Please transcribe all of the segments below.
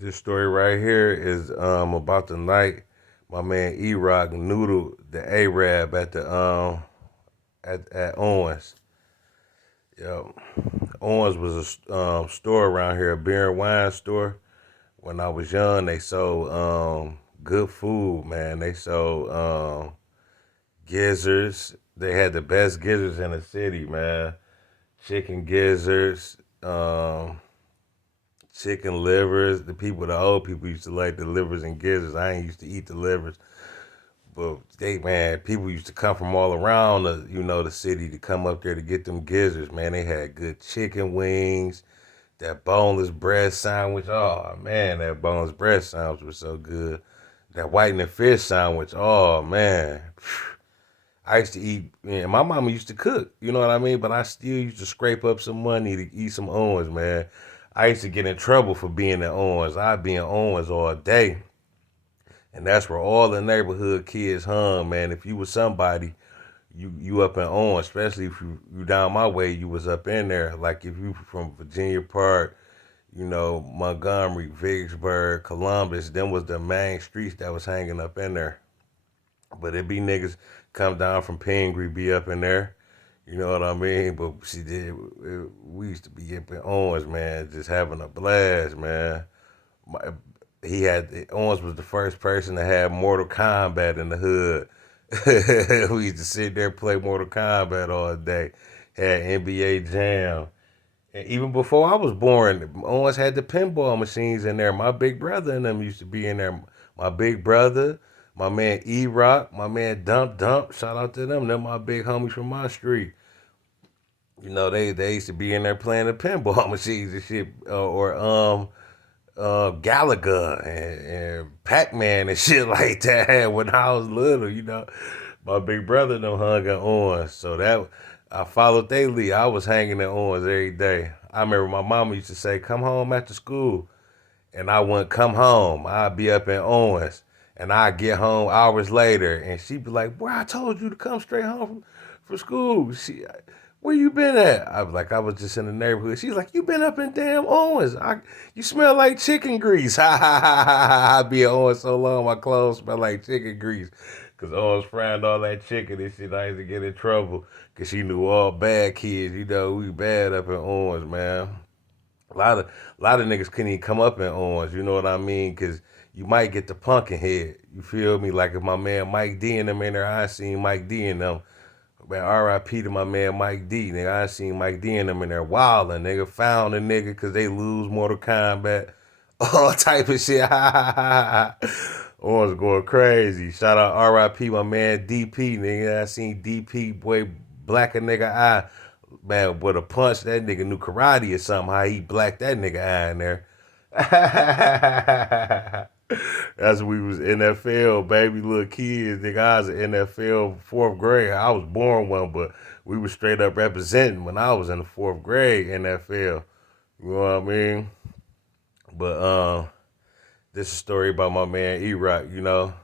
This story right here is about the night my man ERock noodled the Arab at the at Owens. Yo, Owens was a store around here, a beer and wine store. When I was young, they sold good food, man. They sold gizzards. They had the best gizzards in the city, man. Chicken gizzards, chicken livers. The old people used to like the livers and gizzards. I ain't used to eat the livers, but people used to come from all around the city to come up there to get them gizzards, man. They had good chicken wings, that boneless bread sandwich. Oh man, that boneless bread sandwich was so good. That white and fish sandwich. Oh man. I used to eat, and my mama used to cook, you know what I mean? But I still used to scrape up some money to eat some Owens, man. I used to get in trouble for being at Owens. I'd be in Owens all day. And that's where all the neighborhood kids hung, man. If you was somebody, you up in Owens, especially if you down my way, you was up in there. Like if you from Virginia Park, Montgomery, Vicksburg, Columbus, them was the main streets that was hanging up in there. But it be niggas come down from Pingree, be up in there. You know what I mean? But she did. We used to be up in Owens, man, just having a blast, man. My, Owens was the first person to have Mortal Kombat in the hood. We used to sit there and play Mortal Kombat all day. Had NBA Jam. And even before I was born, Owens had the pinball machines in there. My big brother and them used to be in there. My big brother, my man ERock, my man Dump Dump. Shout out to them. They're my big homies from my street. They used to be in there playing the pinball machines and shit, or Galaga and Pac Man and shit like that when I was little. My big brother them hung at Owens, so that I followed they lead. I was hanging at Owens every day. I remember my mama used to say, "Come home after school," and I wouldn't come home. I'd be up in Owens, and I'd get home hours later, and she'd be like, "Boy, I told you to come straight home from school." Where you been at? I was like, I was just in the neighborhood. She's like, you been up in damn Owens. You smell like chicken grease. Ha ha ha ha ha. I be at Owens so long, my clothes smell like chicken grease. Cause Owens frying all that chicken and shit. I used to get in trouble. Cause she knew all bad kids. We bad up in Owens, man. A lot of niggas couldn't even come up in Owens. You know what I mean? Cause you might get the punkin head. You feel me? Like if my man Mike D and them in there, I seen Mike D and them. Man, R.I.P. to my man Mike D. Nigga, I seen Mike D and them in there wilding. Nigga found a nigga because they lose Mortal Kombat. All type of shit. Orange going crazy. Shout out R.I.P. my man DP. Nigga, I seen DP boy black a nigga eye. Man, with a punch, that nigga knew karate or something. How he blacked that nigga eye in there. That's when we was NFL, baby, little kids. Nigga, I was in NFL fourth grade. I was born one, but we was straight up representing when I was in the fourth grade NFL. You know what I mean? But this is a story about my man ERock.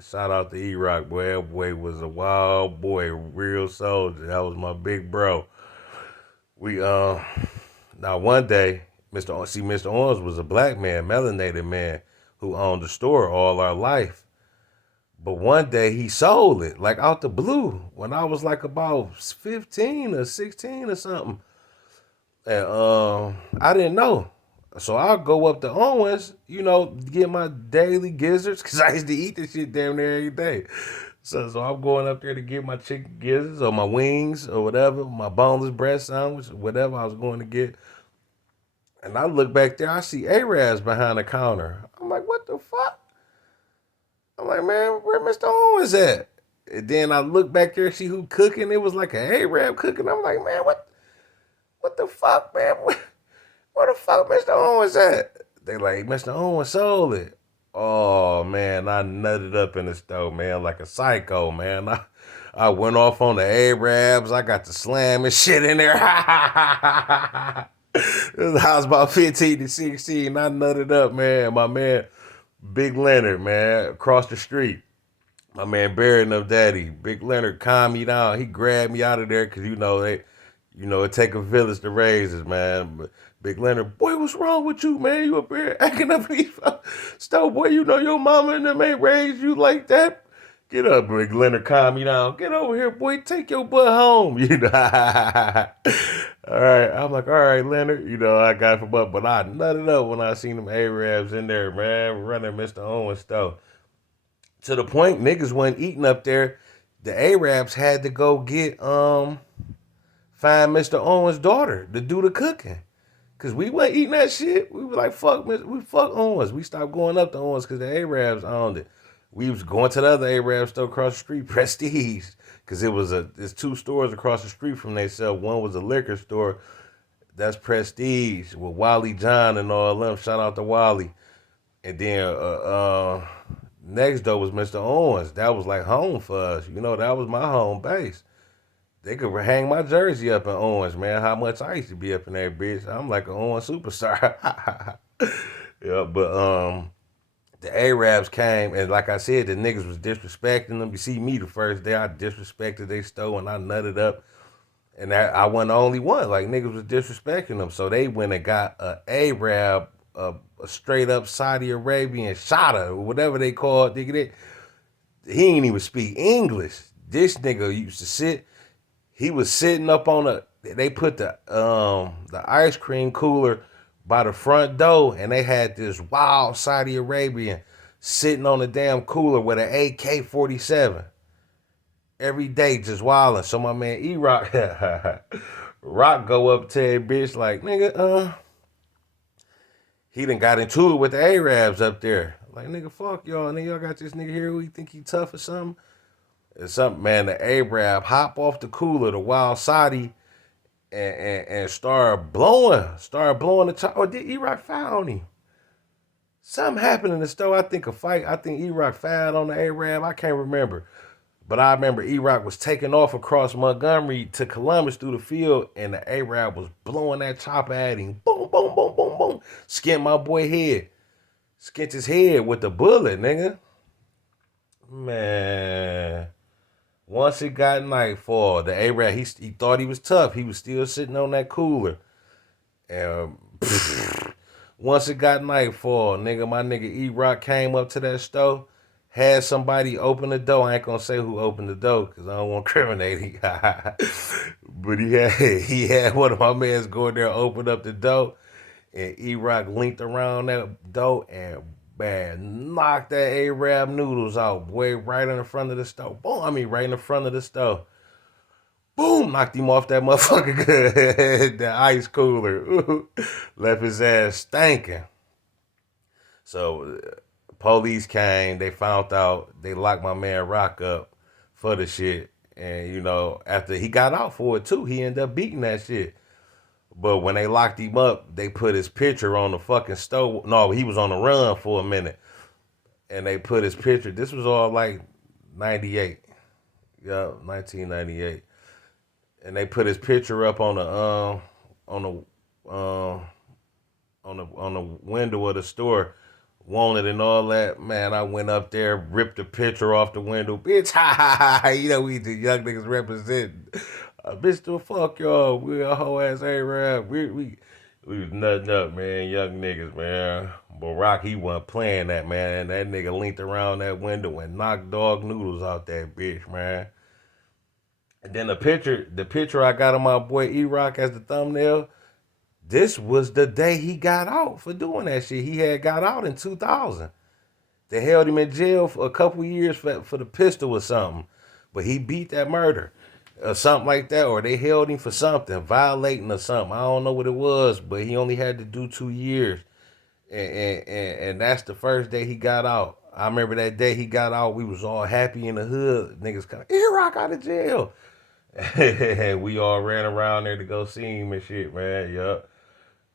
Shout out to ERock, boy. That boy was a wild boy, real soldier. That was my big bro. We Now one day, Mr. Owens was a black man, melanated man, who owned the store all our life. But one day he sold it, like out the blue, when I was like about 15 or 16 or something. And I didn't know. So I'll go up to Owens, get my daily gizzards, because I used to eat this shit damn near every day. So I'm going up there to get my chicken gizzards or my wings or whatever, my boneless breast sandwich, whatever I was going to get. And I look back there, I see Arabs behind the counter. I'm like, what the fuck? I'm like, man, where Mr. Owens at? And then I look back there, see who cooking. It was like an Arab cooking. I'm like, man, what the fuck, man? Where the fuck Mr. Owens at? They like, Mr. Owens sold it. Oh man, I nutted up in the stove, man, like a psycho, man. I went off on the Arabs. I got the slam and shit in there. I was about 15 to 16. I nutted up, man. My man, Big Leonard, man, across the street. My man Barry and them daddy. Big Leonard calmed me down. He grabbed me out of there because it take a village to raise us, man. But Big Leonard, boy, what's wrong with you, man? You up here acting up in these stove, boy. You know your mama and them ain't raised you like that. Get up, Big Leonard, calm me down. Get over here, boy. Take your butt home. You know. All right. I'm like, all right, Leonard. You know, I got from up, but I nutted up when I seen them Arabs in there, man, running Mr. Owens stove. To the point niggas wasn't eating up there. The Arabs had to go get find Mr. Owens' daughter to do the cooking. Cause we wasn't eating that shit. We were like, fuck, we fuck Owens. We stopped going up to Owens because the Arabs owned it. We was going to the other Arab store across the street, Prestige. Cause it's two stores across the street from themselves. One was a liquor store, that's Prestige with Wally John and all them. Shout out to Wally. And then next door was Mr. Owens. That was like home for us. You know, that was my home base. They could hang my jersey up in Owens, man. How much I used to be up in that bitch. I'm like an Owens superstar. Yeah, but the Arabs came and like I said, the niggas was disrespecting them. You see me the first day, I disrespected they stole and I nutted up. And I wasn't the only one. Like niggas was disrespecting them. So they went and got a Arab, a straight up Saudi Arabian shotter, or whatever they call it. He ain't even speak English. This nigga used to sit. He was sitting up on they put the ice cream cooler by the front door, and they had this wild Saudi Arabian sitting on the damn cooler with an AK-47 every day, just wilding. So my man ERock, Rock go up to a bitch like, nigga, he done got into it with the Arabs up there. Like, nigga, fuck y'all. Nigga, y'all got this nigga here who you think he tough or something? It's something, man. The Arab hop off the cooler, the wild Saudi, and start blowing the child. Or did ERock foul on him? Something happened in the store. I think a fight. I think ERock fouled on the Arab. I can't remember. But I remember ERock was taking off across Montgomery to Columbus through the field, and the Arab was blowing that chopper at him. Boom, boom, boom, boom, boom. Skint my boy head. Skint his head with the bullet, nigga. Man. Once it got nightfall, the Arab, he thought he was tough. He was still sitting on that cooler. And once it got nightfall, nigga, my nigga ERock came up to that store, had somebody open the door. I ain't gonna say who opened the door because I don't want to incriminate him. But he had one of my mans go in there, open up the door, and ERock linked around that door and man, knocked that Arab noodles out, boy, right in the front of the stove. Boom, right in the front of the stove. Boom, knocked him off that motherfucker, that ice cooler. Ooh, left his ass stinking. So, police came, they found out, they locked my man Rock up for the shit. And, you know, after he got out for it too, he ended up beating that shit. But when they locked him up, they put his picture on the fucking stove. No, he was on the run for a minute. And they put his picture. This was all like 98. Yeah, 1998. And they put his picture up on the window of the store. Wanted and all that. Man, I went up there, ripped the picture off the window. Bitch, ha ha ha. You know we the young niggas represent. Bitch, the fuck y'all. We a whole ass Arab. We was nutting up, man. Young niggas, man. But Rock, he wasn't playing that, man. That nigga linked around that window and knocked dog noodles out that bitch, man. And then the picture I got of my boy ERock as the thumbnail, this was the day he got out for doing that shit. He had got out in 2000. They held him in jail for a couple years for the pistol or something. But he beat that murder. Or something like that, or they held him for something, violating or something. I don't know what it was, but he only had to do 2 years. And that's the first day he got out. I remember that day he got out, we was all happy in the hood. Niggas kind of, ERock out of jail. And we all ran around there to go see him and shit, man. Yup.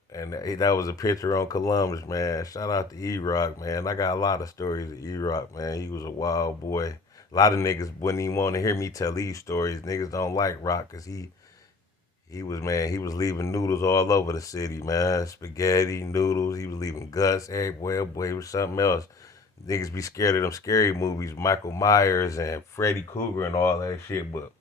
And that was a picture on Columbus, man. Shout out to ERock, man. I got a lot of stories of ERock, man. He was a wild boy. A lot of niggas wouldn't even want to hear me tell these stories. Niggas don't like Rock because he was leaving noodles all over the city, man. Spaghetti, noodles. He was leaving guts everywhere. Boy, it was something else. Niggas be scared of them scary movies, Michael Myers and Freddy Krueger and all that shit. But